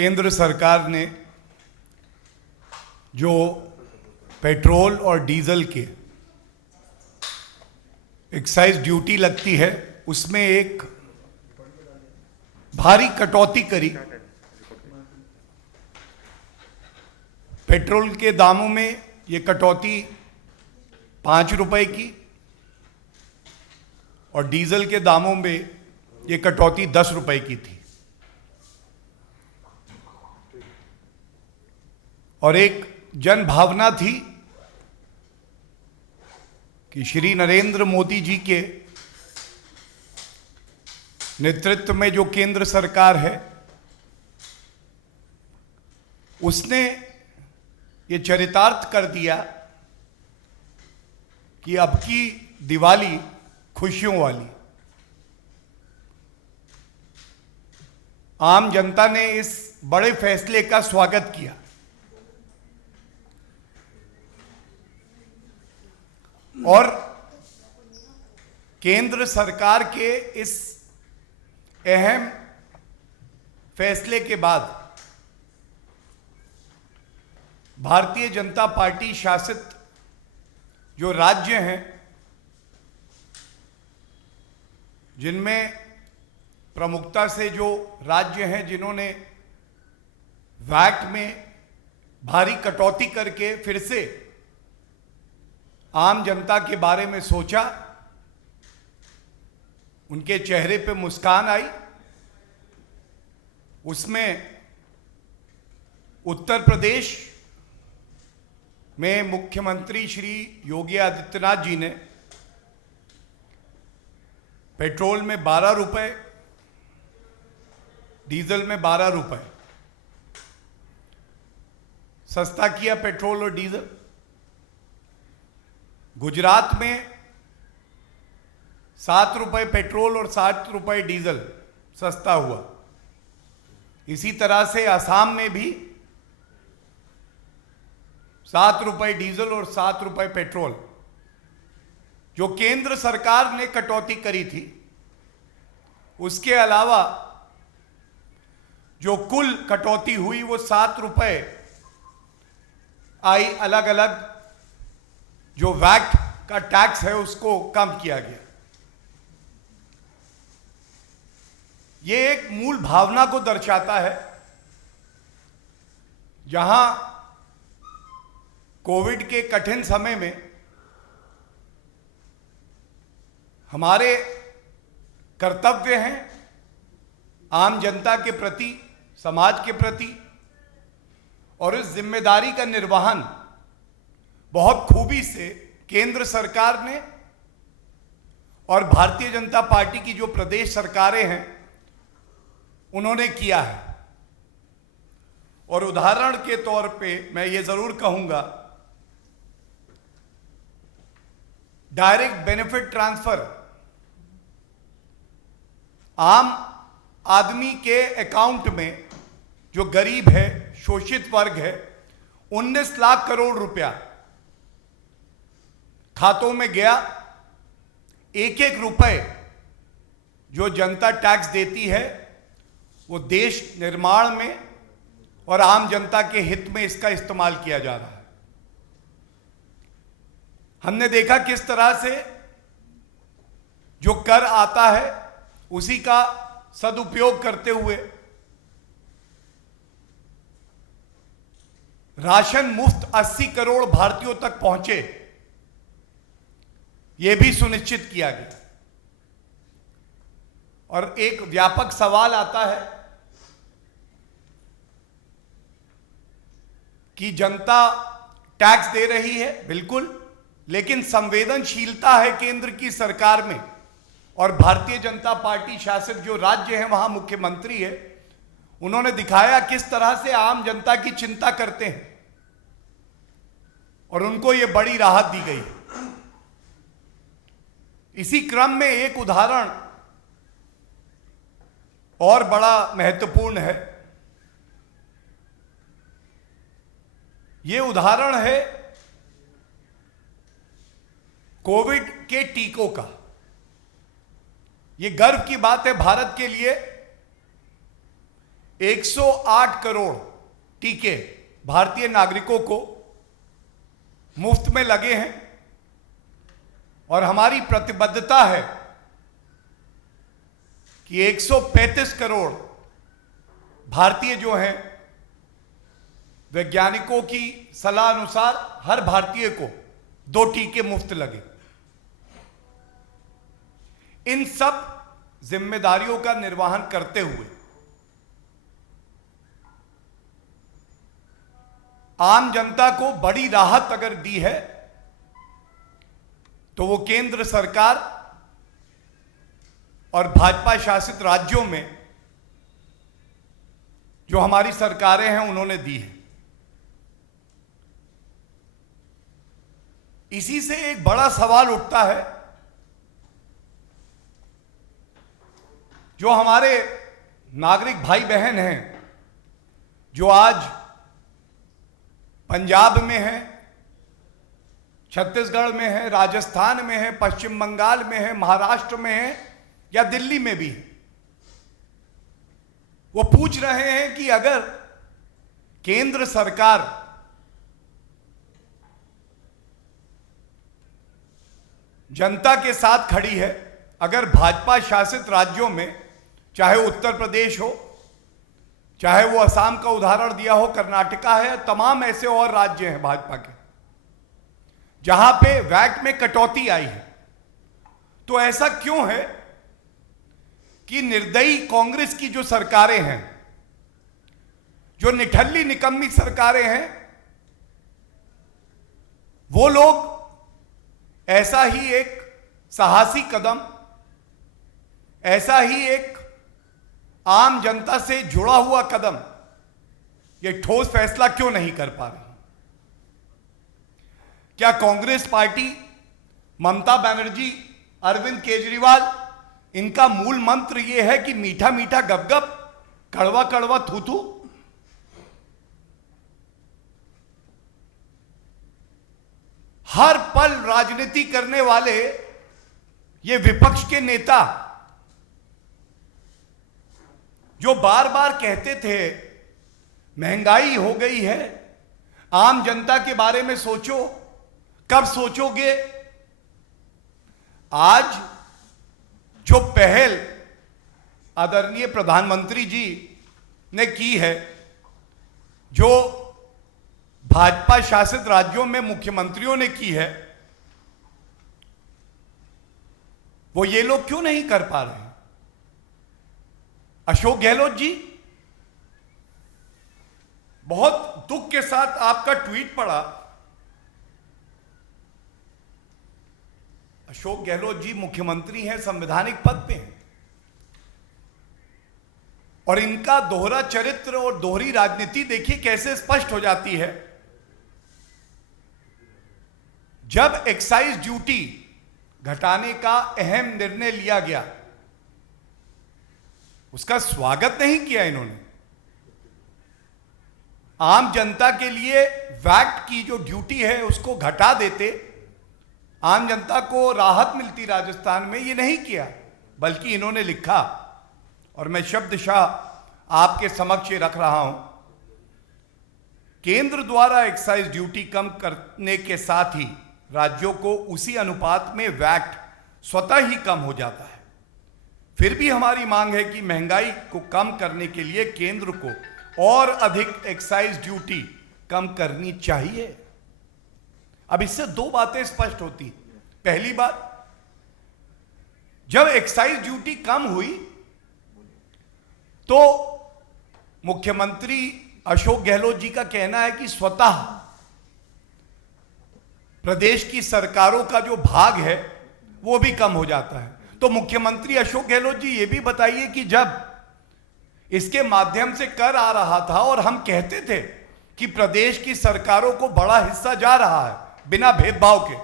केंद्र सरकार ने जो पेट्रोल और डीजल के एक्साइज ड्यूटी लगती है उसमें एक भारी कटौती करी। पेट्रोल के दामों में ये कटौती 5 रुपए की और डीजल के दामों में ये कटौती 10 रुपए की थी। और एक जन भावना थी कि श्री नरेंद्र मोदी जी के नेतृत्व में जो केंद्र सरकार है उसने ये चरितार्थ कर दिया कि अब की दिवाली खुशियों वाली। आम जनता ने इस बड़े फैसले का स्वागत किया और केंद्र सरकार के इस अहम फैसले के बाद भारतीय जनता पार्टी शासित जो राज्य हैं, जिनमें प्रमुखता से जो राज्य हैं जिन्होंने वैट में भारी कटौती करके फिर से आम जनता के बारे में सोचा, उनके चेहरे पे मुस्कान आई। उसमें उत्तर प्रदेश में मुख्यमंत्री श्री योगी आदित्यनाथ जी ने पेट्रोल में 12 रुपए, डीजल में 12 रुपए सस्ता किया पेट्रोल और डीजल। गुजरात में 7 रुपए पेट्रोल और 7 रुपए डीजल सस्ता हुआ। इसी तरह से असम में भी 7 रुपए डीजल और 7 रुपए पेट्रोल, जो केंद्र सरकार ने कटौती करी थी, उसके अलावा जो कुल कटौती हुई वो 7 रुपए आई। अलग अलग जो वैट का टैक्स है उसको कम किया गया। ये एक मूल भावना को दर्शाता है। जहां कोविड के कठिन समय में हमारे कर्तव्य हैं आम जनता के प्रति, समाज के प्रति, और इस जिम्मेदारी का निर्वहन बहुत खूबी से केंद्र सरकार ने और भारतीय जनता पार्टी की जो प्रदेश सरकारें हैं उन्होंने किया है। और उदाहरण के तौर पे मैं ये जरूर कहूंगा, डायरेक्ट बेनिफिट ट्रांसफर आम आदमी के अकाउंट में, जो गरीब है, शोषित वर्ग है, 19 लाख करोड़ रुपया खातों में गया। एक एक रुपए जो जनता टैक्स देती है वो देश निर्माण में और आम जनता के हित में इसका इस्तेमाल किया जा रहा है। हमने देखा किस तरह से जो कर आता है उसी का सदुपयोग करते हुए राशन मुफ्त 80 करोड़ भारतीयों तक पहुंचे, यह भी सुनिश्चित किया गया। और एक व्यापक सवाल आता है कि जनता टैक्स दे रही है, बिल्कुल, लेकिन संवेदनशीलता है केंद्र की सरकार में और भारतीय जनता पार्टी शासित जो राज्य है वहां मुख्यमंत्री है, उन्होंने दिखाया किस तरह से आम जनता की चिंता करते हैं और उनको यह बड़ी राहत दी गई है। इसी क्रम में एक उदाहरण और बड़ा महत्वपूर्ण है। यह उदाहरण है कोविड के टीकों का। यह गर्व की बात है भारत के लिए 108 करोड़ टीके भारतीय नागरिकों को मुफ्त में लगे हैं और हमारी प्रतिबद्धता है कि 135 करोड़ भारतीय जो हैं वैज्ञानिकों की सलाह अनुसार हर भारतीय को 2 टीके मुफ्त लगे। इन सब जिम्मेदारियों का निर्वहन करते हुए आम जनता को बड़ी राहत अगर दी है तो वो केंद्र सरकार और भाजपा शासित राज्यों में जो हमारी सरकारें हैं उन्होंने दी है। इसी से एक बड़ा सवाल उठता है, जो हमारे नागरिक भाई बहन हैं जो आज पंजाब में है, छत्तीसगढ़ में है, राजस्थान में है, पश्चिम बंगाल में है, महाराष्ट्र में है या दिल्ली में भी है, वो पूछ रहे हैं कि अगर केंद्र सरकार जनता के साथ खड़ी है, अगर भाजपा शासित राज्यों में चाहे उत्तर प्रदेश हो, चाहे वो असम का उदाहरण दिया हो, कर्नाटका है, तमाम ऐसे और राज्य हैं भाजपा के जहां पे वैट में कटौती आई है, तो ऐसा क्यों है कि निर्दयी कांग्रेस की जो सरकारें हैं, जो निठल्ली निकम्मी सरकारें हैं, वो लोग ऐसा ही एक साहसी कदम, ऐसा ही एक आम जनता से जुड़ा हुआ कदम, ये ठोस फैसला क्यों नहीं कर पा रही? क्या कांग्रेस पार्टी, ममता बनर्जी, अरविंद केजरीवाल, इनका मूल मंत्र यह है कि मीठा मीठा गपगप, कड़वा कड़वा थू थू? हर पल राजनीति करने वाले ये विपक्ष के नेता जो बार बार कहते थे महंगाई हो गई है, आम जनता के बारे में सोचो, कब सोचोगे? आज जो पहल आदरणीय प्रधानमंत्री जी ने की है, जो भाजपा शासित राज्यों में मुख्यमंत्रियों ने की है, वो ये लोग क्यों नहीं कर पा रहे हैं? अशोक गहलोत जी, बहुत दुख के साथ आपका ट्वीट पढ़ा। अशोक गहलोत जी मुख्यमंत्री हैं, संवैधानिक पद पे हैं, और इनका दोहरा चरित्र और दोहरी राजनीति देखिए कैसे स्पष्ट हो जाती है। जब एक्साइज ड्यूटी घटाने का अहम निर्णय लिया गया, उसका स्वागत नहीं किया इन्होंने। आम जनता के लिए वैट की जो ड्यूटी है उसको घटा देते, आम जनता को राहत मिलती राजस्थान में, ये नहीं किया, बल्कि इन्होंने लिखा, और मैं शब्दशः आपके समक्ष रख रहा हूं, केंद्र द्वारा एक्साइज ड्यूटी कम करने के साथ ही राज्यों को उसी अनुपात में वैट स्वतः ही कम हो जाता है। फिर भी हमारी मांग है कि महंगाई को कम करने के लिए केंद्र को और अधिक एक्साइज ड्यूटी कम करनी चाहिए। अब इससे 2 बातें स्पष्ट होती। पहली बात, जब एक्साइज ड्यूटी कम हुई तो मुख्यमंत्री अशोक गहलोत जी का कहना है कि स्वतः प्रदेश की सरकारों का जो भाग है वो भी कम हो जाता है। तो मुख्यमंत्री अशोक गहलोत जी ये भी बताइए कि जब इसके माध्यम से कर आ रहा था और हम कहते थे कि प्रदेश की सरकारों को बड़ा हिस्सा जा रहा है बिना भेदभाव के,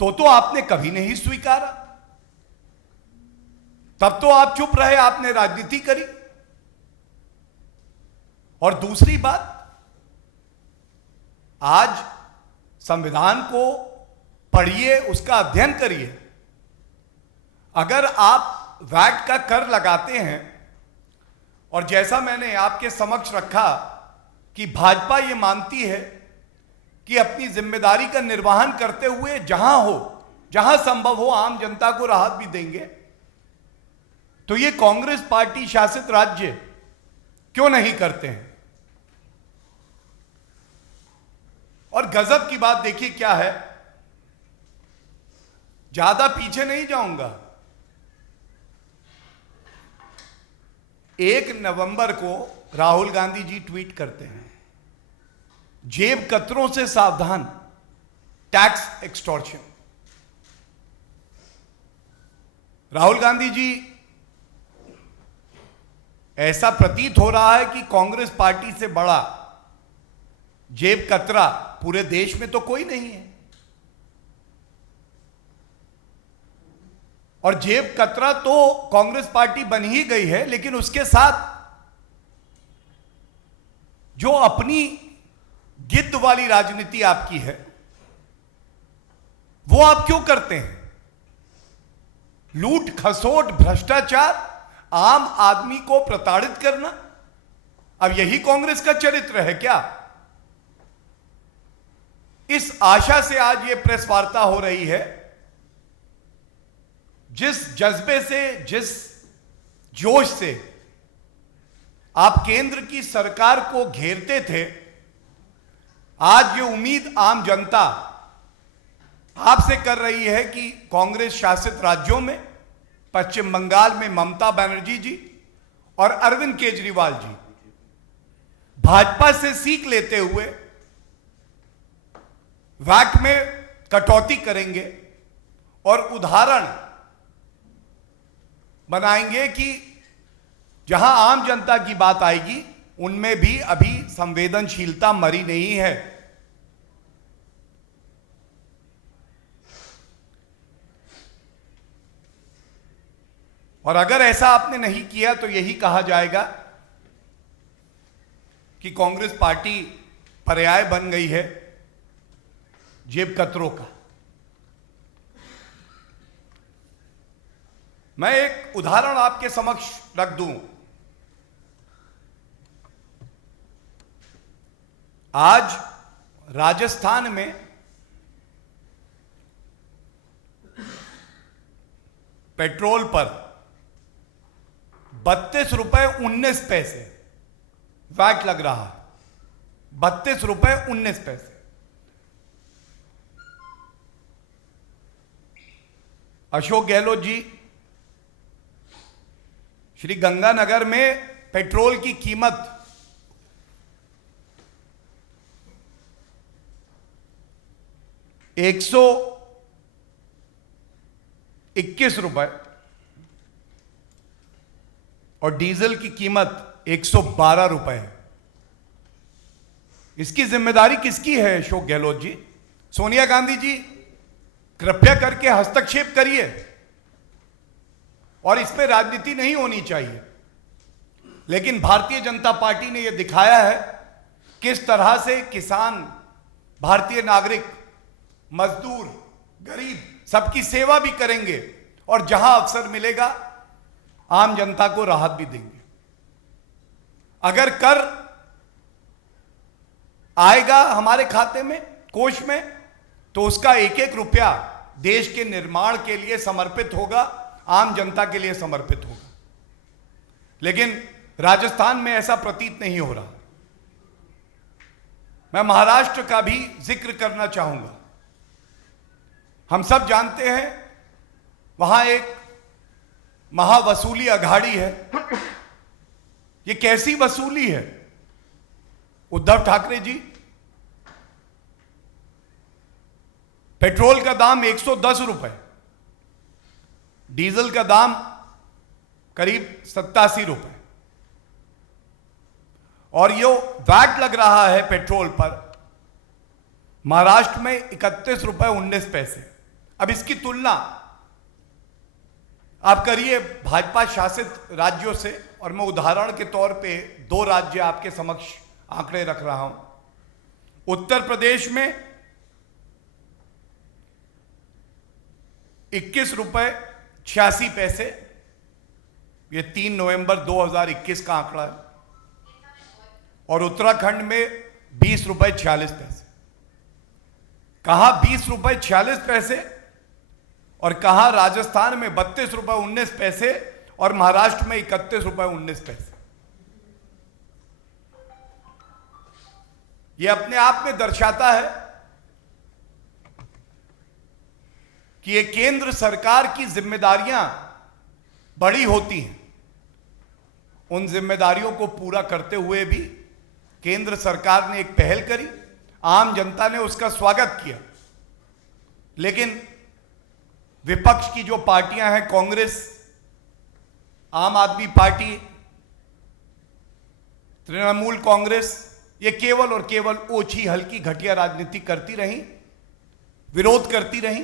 तो आपने कभी नहीं स्वीकारा। तब तो आप चुप रहे, आपने राजनीति करी। और दूसरी बात, आज संविधान को पढ़िए, उसका अध्ययन करिए। अगर आप वैट का कर लगाते हैं और जैसा मैंने आपके समक्ष रखा कि भाजपा ये मानती है कि अपनी जिम्मेदारी का निर्वहन करते हुए जहां संभव हो आम जनता को राहत भी देंगे, तो ये कांग्रेस पार्टी शासित राज्य क्यों नहीं करते हैं। और गजब की बात देखिए क्या है, ज्यादा पीछे नहीं जाऊंगा, 1 नवंबर को राहुल गांधी जी ट्वीट करते हैं, जेब कतरों से सावधान, टैक्स एक्सटॉर्शन। राहुल गांधी जी, ऐसा प्रतीत हो रहा है कि कांग्रेस पार्टी से बड़ा जेब कतरा पूरे देश में तो कोई नहीं है। और जेब कतरा तो कांग्रेस पार्टी बन ही गई है, लेकिन उसके साथ जो अपनी गिद्ध वाली राजनीति आपकी है, वो आप क्यों करते हैं। लूट खसोट, भ्रष्टाचार, आम आदमी को प्रताड़ित करना, अब यही कांग्रेस का चरित्र है क्या। इस आशा से आज ये प्रेस वार्ता हो रही है, जिस जज्बे से, जिस जोश से आप केंद्र की सरकार को घेरते थे, आज ये उम्मीद आम जनता आपसे कर रही है कि कांग्रेस शासित राज्यों में, पश्चिम बंगाल में ममता बनर्जी जी और अरविंद केजरीवाल जी भाजपा से सीख लेते हुए वैट में कटौती करेंगे और उदाहरण बनाएंगे कि जहां आम जनता की बात आएगी, उनमें भी अभी संवेदनशीलता मरी नहीं है। और अगर ऐसा आपने नहीं किया तो यही कहा जाएगा कि कांग्रेस पार्टी पर्याय बन गई है जेब कतरों का। मैं एक उदाहरण आपके समक्ष रख दूं। आज राजस्थान में पेट्रोल पर 32 रुपए 19 पैसे वैट लग रहा है। 32 रुपए 19 पैसे। अशोक गहलोत जी, श्री गंगानगर में पेट्रोल की कीमत ₹121 और डीजल की कीमत 112 रुपए है। इसकी जिम्मेदारी किसकी है अशोक गहलोत जी? सोनिया गांधी जी, कृपया करके हस्तक्षेप करिए और इसमें राजनीति नहीं होनी चाहिए। लेकिन भारतीय जनता पार्टी ने यह दिखाया है किस तरह से किसान, भारतीय नागरिक, मजदूर, गरीब सबकी सेवा भी करेंगे और जहां अवसर मिलेगा आम जनता को राहत भी देंगे। अगर कर आएगा हमारे खाते में, कोष में, तो उसका एक एक रुपया देश के निर्माण के लिए समर्पित होगा, आम जनता के लिए समर्पित होगा। लेकिन राजस्थान में ऐसा प्रतीत नहीं हो रहा। मैं महाराष्ट्र का भी जिक्र करना चाहूंगा। हम सब जानते हैं वहां एक महावसूली अघाड़ी है। ये कैसी वसूली है? उद्धव ठाकरे जी, पेट्रोल का दाम 110 रुपए, डीजल का दाम करीब 87 रुपए, और ये वैट लग रहा है पेट्रोल पर महाराष्ट्र में 31 रुपए 19 पैसे। अब इसकी तुलना आप करिए भाजपा शासित राज्यों से, और मैं उदाहरण के तौर पे 2 राज्य आपके समक्ष आंकड़े रख रहा हूं। उत्तर प्रदेश में 21 रुपए 86 पैसे ये 3 नवंबर 2021 का आंकड़ा है, और उत्तराखंड में 20 रुपए 46 पैसे। कहां 20 रुपए 46 पैसे और कहां राजस्थान में 32 रुपए 19 पैसे और महाराष्ट्र में 31 रुपए 19 पैसे। यह अपने आप में दर्शाता है कि ये केंद्र सरकार की जिम्मेदारियां बड़ी होती हैं। उन जिम्मेदारियों को पूरा करते हुए भी केंद्र सरकार ने एक पहल करी, आम जनता ने उसका स्वागत किया, लेकिन विपक्ष की जो पार्टियां हैं, कांग्रेस, आम आदमी पार्टी, तृणमूल कांग्रेस, ये केवल और केवल ओछी हल्की घटिया राजनीति करती रही, विरोध करती रही,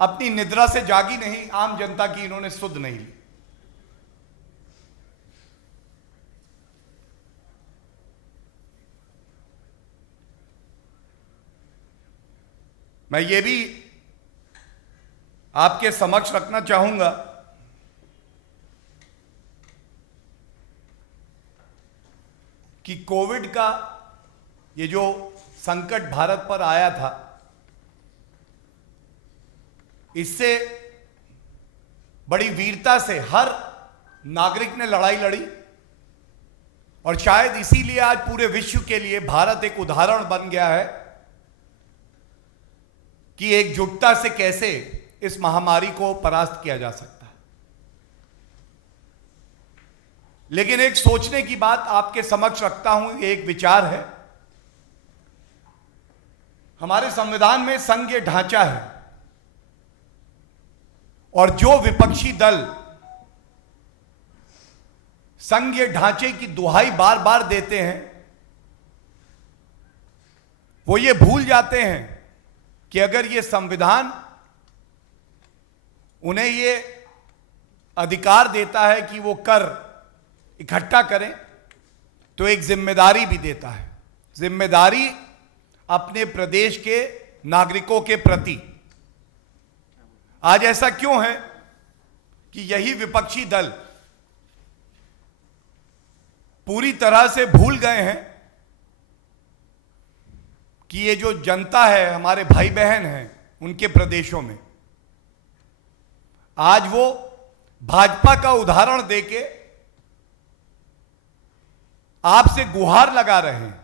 अपनी निद्रा से जागी नहीं, आम जनता की इन्होंने सुध नहीं ली। मैं ये भी आपके समक्ष रखना चाहूंगा कि कोविड का ये जो संकट भारत पर आया था, इससे बड़ी वीरता से हर नागरिक ने लड़ाई लड़ी, और शायद इसीलिए आज पूरे विश्व के लिए भारत एक उदाहरण बन गया है कि एकजुटता से कैसे इस महामारी को परास्त किया जा सकता है। लेकिन एक सोचने की बात आपके समक्ष रखता हूं, एक विचार है। हमारे संविधान में संघीय ढांचा है, और जो विपक्षी दल संघीय ढांचे की दुहाई बार बार देते हैं, वो ये भूल जाते हैं कि अगर ये संविधान उन्हें ये अधिकार देता है कि वो कर इकट्ठा करें, तो एक जिम्मेदारी भी देता है। जिम्मेदारी अपने प्रदेश के नागरिकों के प्रति। आज ऐसा क्यों है कि यही विपक्षी दल पूरी तरह से भूल गए हैं कि ये जो जनता है, हमारे भाई बहन हैं, उनके प्रदेशों में आज वो भाजपा का उदाहरण देके आपसे गुहार लगा रहे हैं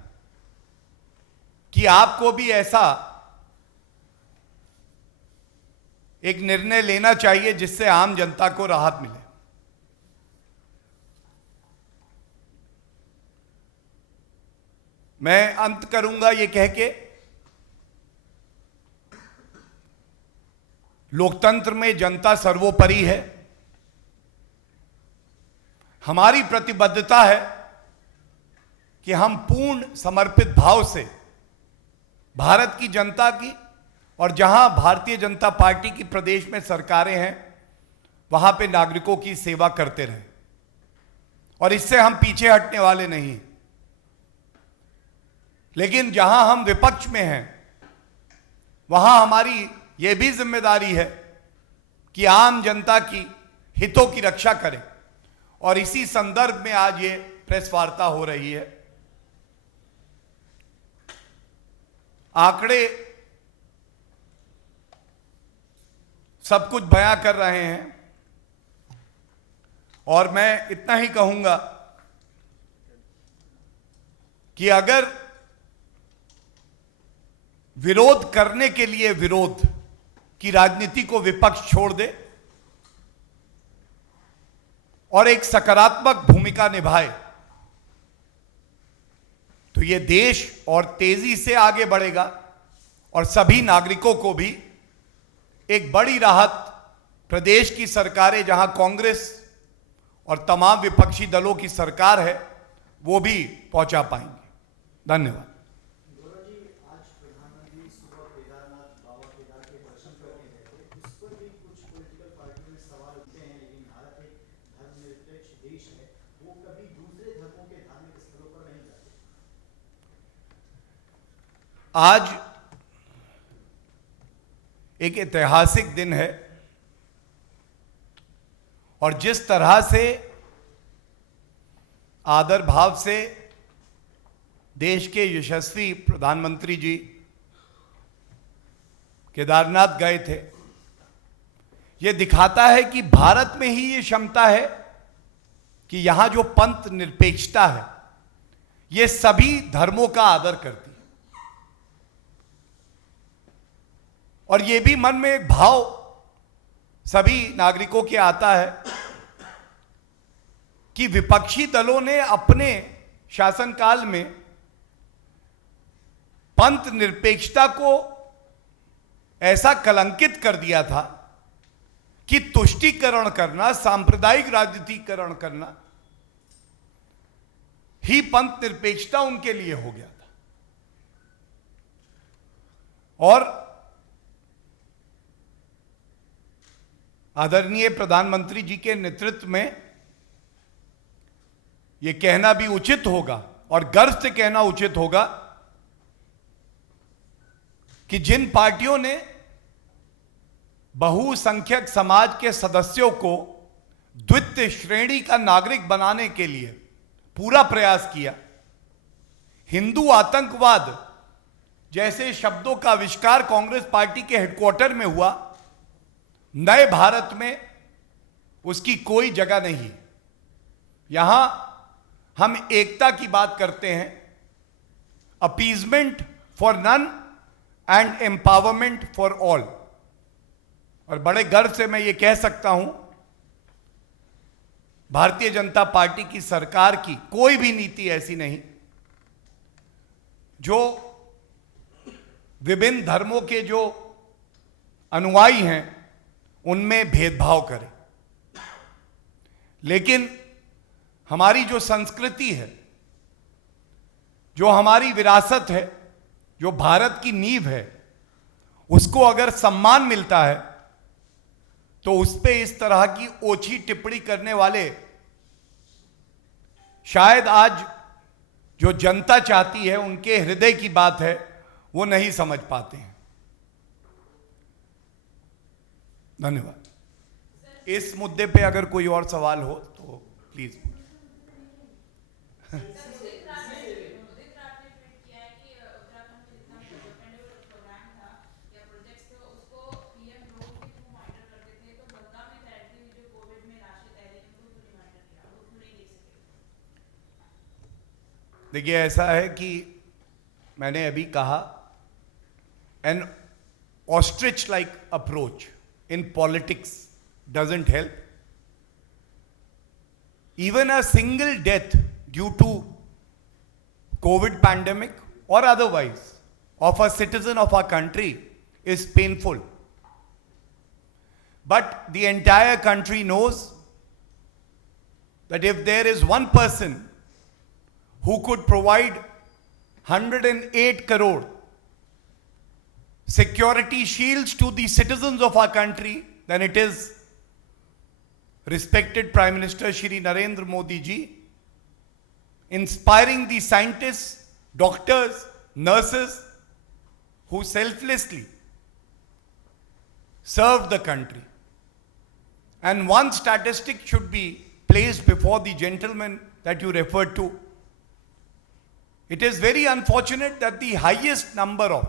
कि आपको भी ऐसा एक निर्णय लेना चाहिए जिससे आम जनता को राहत मिले। मैं अंत करूंगा ये कह के, लोकतंत्र में जनता सर्वोपरि है। हमारी प्रतिबद्धता है कि हम पूर्ण समर्पित भाव से भारत की जनता की, और जहां भारतीय जनता पार्टी की प्रदेश में सरकारें हैं, वहां पे नागरिकों की सेवा करते रहें, और इससे हम पीछे हटने वाले नहीं हैं। लेकिन जहां हम विपक्ष में हैं, वहां हमारी यह भी जिम्मेदारी है कि आम जनता की हितों की रक्षा करें, और इसी संदर्भ में आज ये प्रेस वार्ता हो रही है। आंकड़े सब कुछ बयां कर रहे हैं, और मैं इतना ही कहूंगा कि अगर विरोध करने के लिए विरोध की राजनीति को विपक्ष छोड़ दे और एक सकारात्मक भूमिका निभाए, तो यह देश और तेजी से आगे बढ़ेगा, और सभी नागरिकों को भी एक बड़ी राहत प्रदेश की सरकारें, जहां कांग्रेस और तमाम विपक्षी दलों की सरकार है, वो भी पहुंचा पाएंगे। धन्यवाद। आज एक ऐतिहासिक दिन है, और जिस तरह से आदर भाव से देश के यशस्वी प्रधानमंत्री जी केदारनाथ गए थे, यह दिखाता है कि भारत में ही ये क्षमता है कि यहां जो पंथ निरपेक्षता है ये सभी धर्मों का आदर करती है। और ये भी मन में एक भाव सभी नागरिकों के आता है कि विपक्षी दलों ने अपने शासनकाल में पंथ निरपेक्षता को ऐसा कलंकित कर दिया था कि तुष्टीकरण करना, सांप्रदायिक राजनीतिकरण करना ही पंथ निरपेक्षता उनके लिए हो गया था। और आदरणीय प्रधानमंत्री जी के नेतृत्व में यह कहना भी उचित होगा और गर्व से कहना उचित होगा कि जिन पार्टियों ने बहुसंख्यक समाज के सदस्यों को द्वितीय श्रेणी का नागरिक बनाने के लिए पूरा प्रयास किया, हिंदू आतंकवाद जैसे शब्दों का आविष्कार कांग्रेस पार्टी के हेडक्वार्टर में हुआ, नए भारत में उसकी कोई जगह नहीं। यहां हम एकता की बात करते हैं, appeasement for none and empowerment for all. और बड़े गर्व से मैं ये कह सकता हूं, भारतीय जनता पार्टी की सरकार की कोई भी नीति ऐसी नहीं जो विभिन्न धर्मों के जो अनुयायी हैं उनमें भेदभाव करे। लेकिन हमारी जो संस्कृति है, जो हमारी विरासत है, जो भारत की नींव है, उसको अगर सम्मान मिलता है तो उस पे इस तरह की ओछी टिप्पणी करने वाले शायद आज जो जनता चाहती है, उनके हृदय की बात है, वो नहीं समझ पाते हैं। धन्यवाद। इस मुद्दे पे अगर कोई और सवाल हो तो प्लीज। देखिए, ऐसा है कि मैंने अभी कहा, an ostrich like approach in politics doesn't help. Even a single death due to covid pandemic or otherwise of a citizen of our country is painful. But the entire country knows that if there is one person who could provide 108 crore security shields to the citizens of our country, then it is respected Prime Minister Shri Narendra Modi ji, inspiring the scientists, doctors, nurses who selflessly serve the country. And one statistic should be placed before the gentleman that you referred to. It is very unfortunate that the highest number of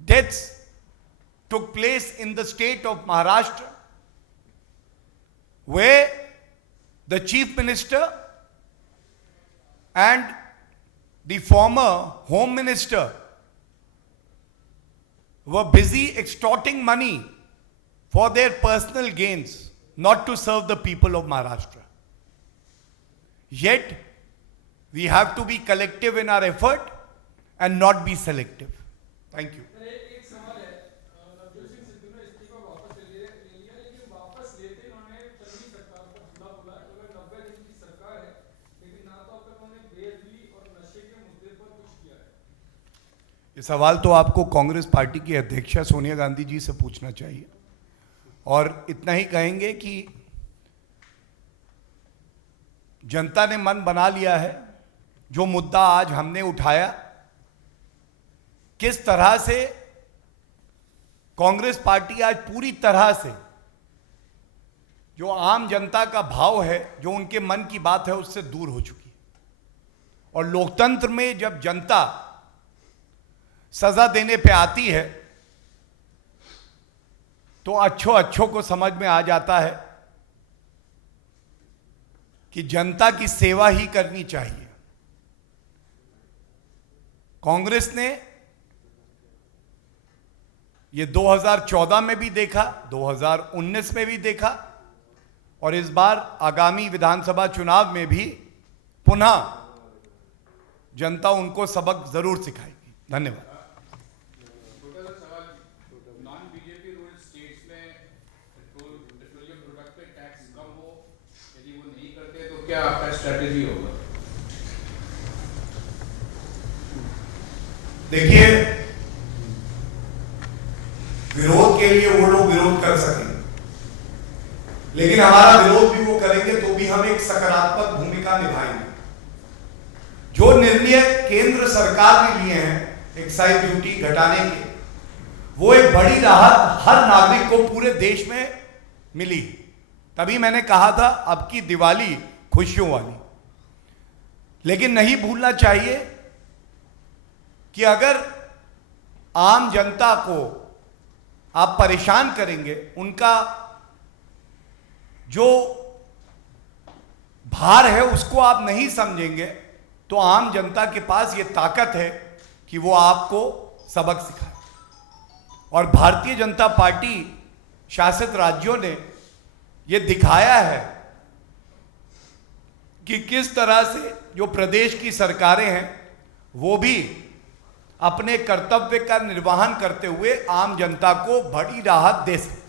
deaths took place in the state of Maharashtra, where the Chief Minister and the former Home Minister were busy extorting money for their personal gains, not to serve the people of Maharashtra. Yet, we have to be collective in our effort and not be selective. Thank you. एक सवाल है, नवजोत सिंह सिद्धू ने इस्तीफा वापस ले लिया, लेकिन वापस लेते उन्होंने चंदी सरकार को हमला बोला। तो 90 दिन की सरकार है, लेकिन ना तो अब तक उन्होंने बेदखली और नशे के मुद्दे पर कुछ किया है। ये सवाल तो आपको कांग्रेस पार्टी की अध्यक्षा सोनिया गांधी जी से पूछना चाहिए। और इतना ही कहेंगे कि जनता ने मन बना लिया है। जो मुद्दा आज हमने उठाया, किस तरह से कांग्रेस पार्टी आज पूरी तरह से जो आम जनता का भाव है, जो उनके मन की बात है, उससे दूर हो चुकी है। और लोकतंत्र में जब जनता सजा देने पे आती है तो अच्छों को समझ में आ जाता है कि जनता की सेवा ही करनी चाहिए। कांग्रेस ने ये 2014 में भी देखा, 2019 में भी देखा, और इस बार आगामी विधानसभा चुनाव में भी पुनः जनता उनको सबक जरूर सिखाएगी। धन्यवाद। छोटा सा सवाल, नॉन बीजेपी रूल्ड स्टेट्स में पेट्रोलियम प्रोडक्ट पे टैक्स कम हो, यदि वो नहीं करते तो क्या आपका स्ट्रेटेजी होगा? देखिए, विरोध के लिए वो लोग विरोध कर सकेंगे, लेकिन हमारा विरोध भी वो करेंगे तो भी हम एक सकारात्मक भूमिका निभाएंगे। जो निर्णय केंद्र सरकार ने लिए हैं एक्साइज ड्यूटी घटाने के, वो एक बड़ी राहत हर नागरिक को पूरे देश में मिली। तभी मैंने कहा था अब की दिवाली खुशियों वाली। लेकिन नहीं भूलना चाहिए कि अगर आम जनता को आप परेशान करेंगे, उनका जो भार है उसको आप नहीं समझेंगे, तो आम जनता के पास ये ताकत है कि वो आपको सबक सिखाए। और भारतीय जनता पार्टी शासित राज्यों ने ये दिखाया है कि किस तरह से जो प्रदेश की सरकारें हैं वो भी अपने कर्तव्य का निर्वहन करते हुए आम जनता को बड़ी राहत दे सकती हैं।